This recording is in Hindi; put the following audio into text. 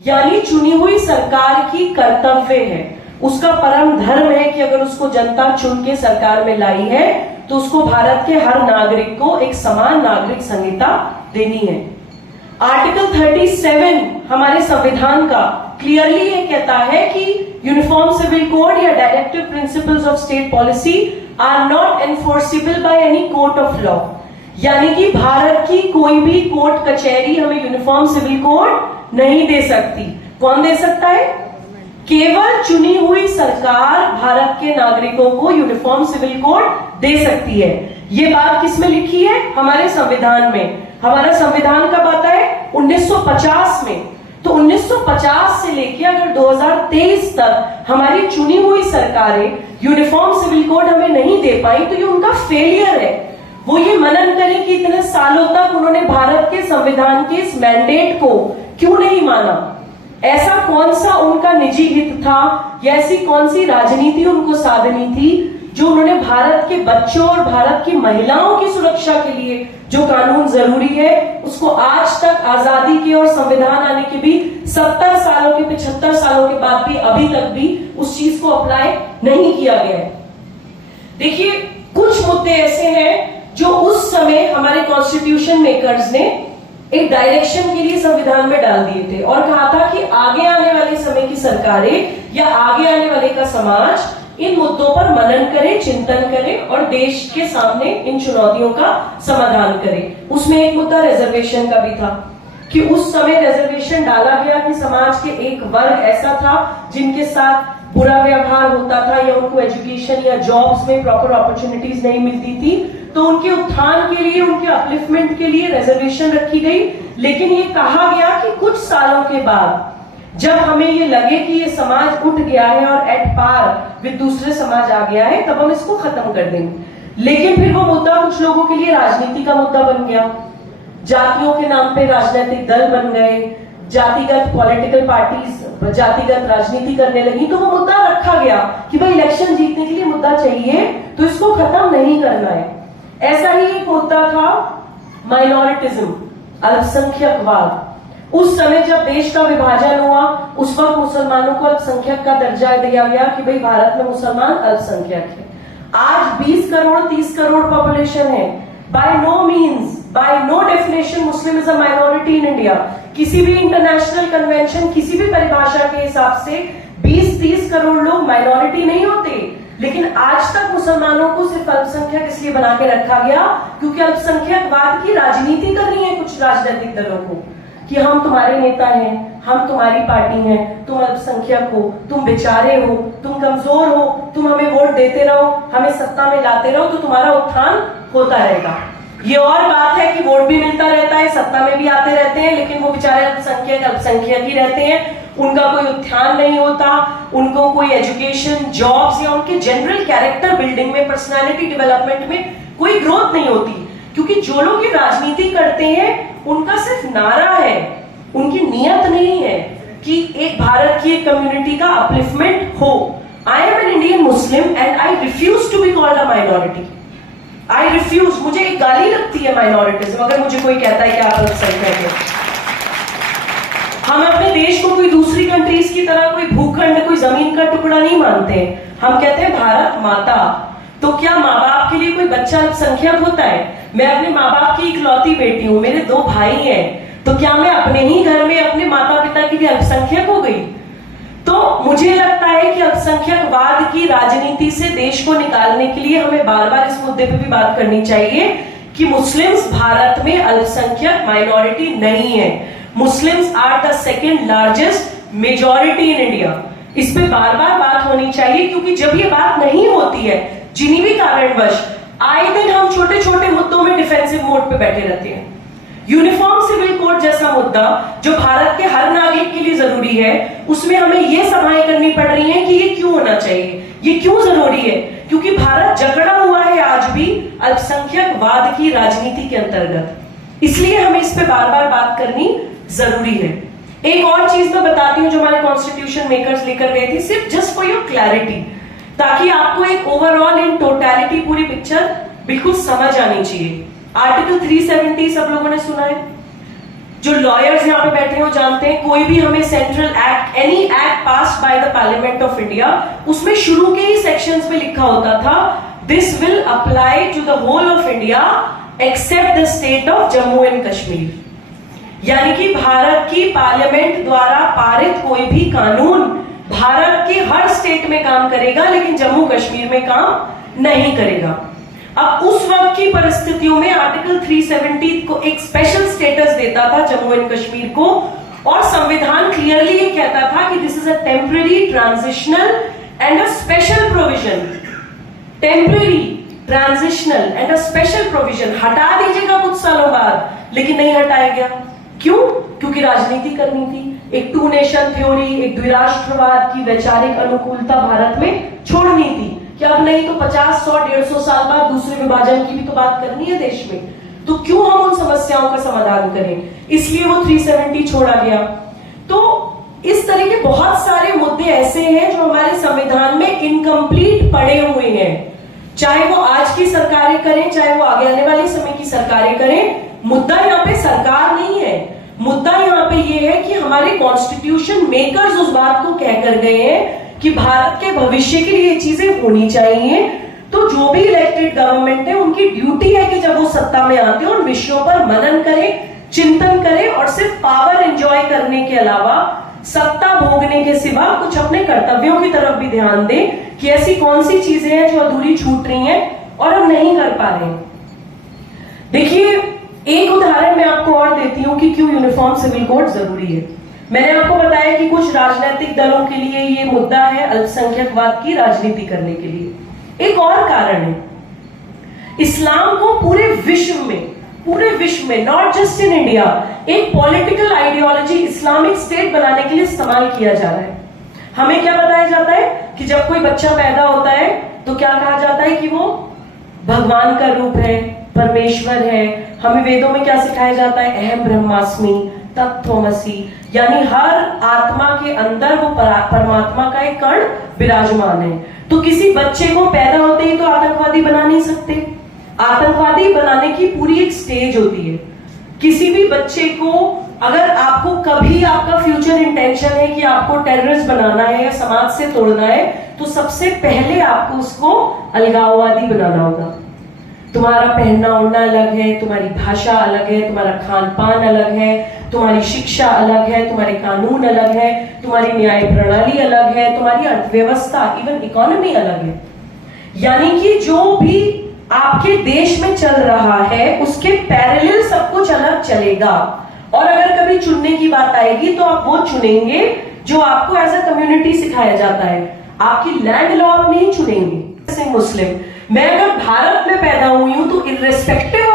यानी चुनी हुई सरकार की कर्तव्य है, उसका परम धर्म है कि अगर उसको जनता चुन के सरकार में लाई है तो उसको भारत के हर नागरिक को एक समान नागरिक संहिता देनी है। आर्टिकल 37 हमारे संविधान का क्लियरली ये कहता है कि यूनिफॉर्म सिविल कोड या directive principles of state policy are not enforceable by any court of law. यानी कि भारत की कोई भी कोर्ट कचहरी हमें यूनिफॉर्म सिविल कोड नहीं दे सकती। कौन दे सकता है? केवल चुनी हुई सरकार भारत के नागरिकों को यूनिफॉर्म सिविल कोड दे सकती है। ये बात किसमें लिखी है? हमारे संविधान में। हमारा संविधान कब आता है? 1950 में। तो 1950 से लेकर अगर 2023 तक हमारी चुनी हुई सरकारें यूनिफॉर्म सिविल कोड हमें नहीं दे पाई तो ये उनका फेलियर है। वो ये मनन करें कि इतने सालों तक उन्होंने भारत के संविधान के इस मैंडेट को क्यों नहीं माना। ऐसा कौन सा उनका निजी हित था या ऐसी कौन सी राजनीति उनको साधनी थी जो उन्होंने भारत के बच्चों और भारत की महिलाओं की सुरक्षा के लिए जो कानून जरूरी है उसको आज तक आजादी के और संविधान आने के भी 70 सालों के 75 सालों के बाद भी अभी तक भी उस चीज को अप्लाई नहीं किया गया है। देखिए, कुछ मुद्दे ऐसे हैं जो उस समय हमारे कॉन्स्टिट्यूशन मेकर्स ने एक डायरेक्शन के लिए संविधान में डाल दिए थे और कहा था कि आगे आने वाले समय की सरकारें या आगे आने वाले का समाज इन मुद्दों पर मनन करे, चिंतन करे और देश के सामने इन चुनौतियों का समाधान करे। उसमें एक मुद्दा रिजर्वेशन का भी था कि उस समय रिजर्वेशन डाला गया कि समाज के एक वर्ग ऐसा था जिनके साथ बुरा व्यवहार होता था या उनको एजुकेशन या जॉब्स में प्रॉपर अपॉर्चुनिटीज नहीं मिलती थी, तो उनके उत्थान के लिए, उनके अपलिफ्टमेंट के लिए रिजर्वेशन रखी गई। लेकिन ये कहा गया कि कुछ सालों के बाद जब हमें ये लगे कि ये समाज उठ गया है और एट पार विद दूसरे समाज आ गया है, तब हम इसको खत्म कर देंगे। लेकिन फिर वो मुद्दा कुछ लोगों के लिए राजनीति का मुद्दा बन गया। जातियों के नाम पे राजनीतिक दल बन गए, जातिगत पॉलिटिकल पार्टीज जातिगत राजनीति करने लगी, तो वो मुद्दा रखा गया कि भाई इलेक्शन जीतने के लिए मुद्दा चाहिए तो इसको खत्म नहीं करना है। ऐसा ही एक मुद्दा था माइनॉरिटिज्म, अल्पसंख्यकवाद। उस समय जब देश का विभाजन हुआ उस वक्त मुसलमानों को अल्पसंख्यक का दर्जा दिया गया कि भाई भारत में मुसलमान अल्पसंख्यक है। आज 20 करोड़ 30 करोड़ पॉपुलेशन है। By no means, by no definition Muslim is a minority in India. किसी भी इंटरनेशनल कन्वेंशन, किसी भी परिभाषा के हिसाब से 20-30 करोड़ लोग माइनॉरिटी नहीं होते। लेकिन आज तक मुसलमानों को सिर्फ अल्पसंख्यक इसलिए बना के रखा गया क्योंकि अल्पसंख्यकवाद की राजनीति कर रही है कुछ राजनीतिक दलों को कि हम तुम्हारे नेता हैं, हम तुम्हारी पार्टी हैं, तुम अल्पसंख्यक हो, तुम बेचारे हो, तुम कमजोर हो, तुम हमें वोट देते रहो, हमें सत्ता में लाते रहो तो तुम्हारा उत्थान होता रहेगा। ये और बात है कि वोट भी मिलता रहता है, सत्ता में भी आते रहते हैं, लेकिन वो बेचारे अल्पसंख्यक ही रहते हैं। उनका कोई उत्थान नहीं होता, उनको कोई एजुकेशन, जॉब्स या उनके जनरल कैरेक्टर बिल्डिंग में, पर्सनालिटी डेवलपमेंट में कोई ग्रोथ नहीं होती। क्योंकि जो लोग ये राजनीति करते हैं उनका सिर्फ नारा है, उनकी नियत नहीं है कि एक भारत की एक कम्युनिटी का अपलिफ्टमेंट हो। I am an Indian Muslim and I refuse to be called a minority. I refuse, मुझे एक गाली लगती है माइनॉरिटिज्म अगर मुझे कोई कहता है कि आप अल्पसंख्यक हैं। हम अपने देश को कोई दूसरी कंट्रीज की तरह कोई भूखंड, कोई जमीन का टुकड़ा नहीं मानते। हम कहते हैं भारत माता। तो क्या माँ बाप के लिए कोई बच्चा अल्पसंख्यक होता है? मैं अपने माँ बाप की इकलौती बेटी हूँ, मेरे 2 भाई हैं, तो क्या मैं अपने ही घर में अपने माता पिता के लिए अल्पसंख्यक हो गई? तो मुझे लगता है कि अल्पसंख्यकवाद की राजनीति से देश को निकालने के लिए हमें बार बार इस मुद्दे पे भी बात करनी चाहिए कि मुस्लिम्स भारत में अल्पसंख्यक माइनॉरिटी नहीं है। Muslims are the second largest majority in India. इस पे बार बार बात होनी चाहिए क्योंकि जब ये बात नहीं होती है, जिन्हीं भी कारणवश आए दिन हम छोटे छोटे मुद्दों में डिफेंसिव मोड पे बैठे रहते हैं। यूनिफॉर्म सिविल कोड जैसा मुद्दा जो भारत के हर नागरिक के लिए जरूरी है, उसमें हमें ये सभाएं करनी पड़ रही हैं कि ये क्यों होना चाहिए, ये क्यों जरूरी है। क्योंकि भारत जकड़ा हुआ है आज भी अल्पसंख्यकवाद की राजनीति के अंतर्गत, इसलिए हमें इस पे बार बार बात करनी जरूरी है। एक और चीज मैं बताती हूँ जो हमारे कॉन्स्टिट्यूशन मेकर्स लेकर गए थे, सिर्फ जस्ट फॉर योर क्लैरिटी, ताकि आपको एक ओवरऑल इन टोटलिटी पूरी पिक्चर बिल्कुल समझ आनी चाहिए। आर्टिकल 370 सब लोगों ने सुना है। जो लॉयर्स यहाँ पे बैठे हो जानते हैं, कोई भी हमें central act, any act passed by the parliament of India, उसमें शुरू के ही सेक्शंस में लिखा होता था this will apply to the whole of India except the state of Jammu and Kashmir. यानी कि भारत की पार्लियामेंट द्वारा पारित कोई भी कानून भारत के हर स्टेट में काम करेगा, लेकिन जम्मू कश्मीर में काम नहीं करेगा। अब उस वक्त की परिस्थितियों में आर्टिकल 370 को एक स्पेशल स्टेटस देता था जम्मू एंड कश्मीर को, और संविधान क्लियरली ये कहता था कि this is a temporary, transitional and a special provision. Temporary, transitional and a special provision हटा दीजिएगा कुछ सालों बाद, लेकिन नहीं हटाया गया। क्यों? क्योंकि राजनीति करनी थी, एक टू नेशन थ्योरी, एक द्विराष्ट्रवाद की वैचारिक अनुकूलता भारत में छोड़नी थी कि अब नहीं तो 50, 100, 150 साल बाद दूसरे विभाजन की भी तो बात करनी है देश में, तो क्यों हम उन समस्याओं का समाधान करें, इसलिए वो 370 छोड़ा गया। तो इस तरह के बहुत सारे मुद्दे ऐसे हैं जो हमारे संविधान में इनकम्प्लीट पड़े हुए हैं, चाहे वो आज की सरकारें करें, चाहे वो आगे आने वाले समय की सरकारें करें। मुद्दा यहाँ पे सरकार नहीं है, मुद्दा यहाँ पे ये है कि हमारे कॉन्स्टिट्यूशन मेकर्स उस बात को कहकर गए हैं कि भारत के भविष्य के लिए ये चीजें होनी चाहिए। तो जो भी इलेक्टेड गवर्नमेंट है उनकी ड्यूटी है कि जब वो सत्ता में आते हैं उन विषयों पर मनन करें, चिंतन करें, और सिर्फ पावर एंजॉय करने के अलावा, सत्ता भोगने के सिवा कुछ अपने कर्तव्यों की तरफ भी ध्यान दें कि ऐसी कौन सी चीजें हैं जो अधूरी छूट रही हैं और हम नहीं कर पा रहे हैं। देखिए, एक उदाहरण मैं आपको और देती हूं कि क्यों यूनिफॉर्म सिविल कोड जरूरी है। मैंने आपको बताया कि कुछ राजनीतिक दलों के लिए ये मुद्दा है अल्पसंख्यकवाद की राजनीति करने के लिए। एक और कारण है, इस्लाम को पूरे विश्व में नॉट जस्ट इन इंडिया, एक पॉलिटिकल आइडियोलॉजी, इस्लामिक स्टेट बनाने के लिए इस्तेमाल किया जा रहा है। हमें क्या बताया जाता है कि जब कोई बच्चा पैदा होता है तो क्या कहा जाता है कि वो भगवान का रूप है, परमेश्वर है। हमें वेदों में क्या सिखाया जाता है? अहम ब्रह्मास्मि तत्त्वमसि, यानी हर आत्मा के अंदर वो परमात्मा का एक कण विराजमान है। तो किसी बच्चे को पैदा होते ही तो आतंकवादी बना नहीं सकते। आतंकवादी बनाने की पूरी एक स्टेज होती है। किसी भी बच्चे को, अगर आपको कभी आपका फ्यूचर इंटेंशन है कि आपको टेररिस्ट बनाना है या समाज से तोड़ना है, तो सबसे पहले आपको उसको अलगाववादी बनाना होगा। तुम्हारा पहनना ओढ़ना अलग है, तुम्हारी भाषा अलग है, तुम्हारा खान पान अलग है, तुम्हारी शिक्षा अलग है, तुम्हारे कानून अलग है, तुम्हारी न्याय प्रणाली अलग है, तुम्हारी अर्थव्यवस्था, इवन इकोनॉमी अलग है। यानी कि जो भी आपके देश में चल रहा है उसके पैरेलल सब कुछ अलग चलेगा। और अगर कभी चुनने की बात आएगी तो आप वो चुनेंगे जो आपको एज अ कम्युनिटी सिखाया जाता है। आपकी लैंड लॉ आप नहीं चुनेंगे। मुस्लिम, मैं अगर भारत में पैदा हुई हूं तो इर्रेस्पेक्टिव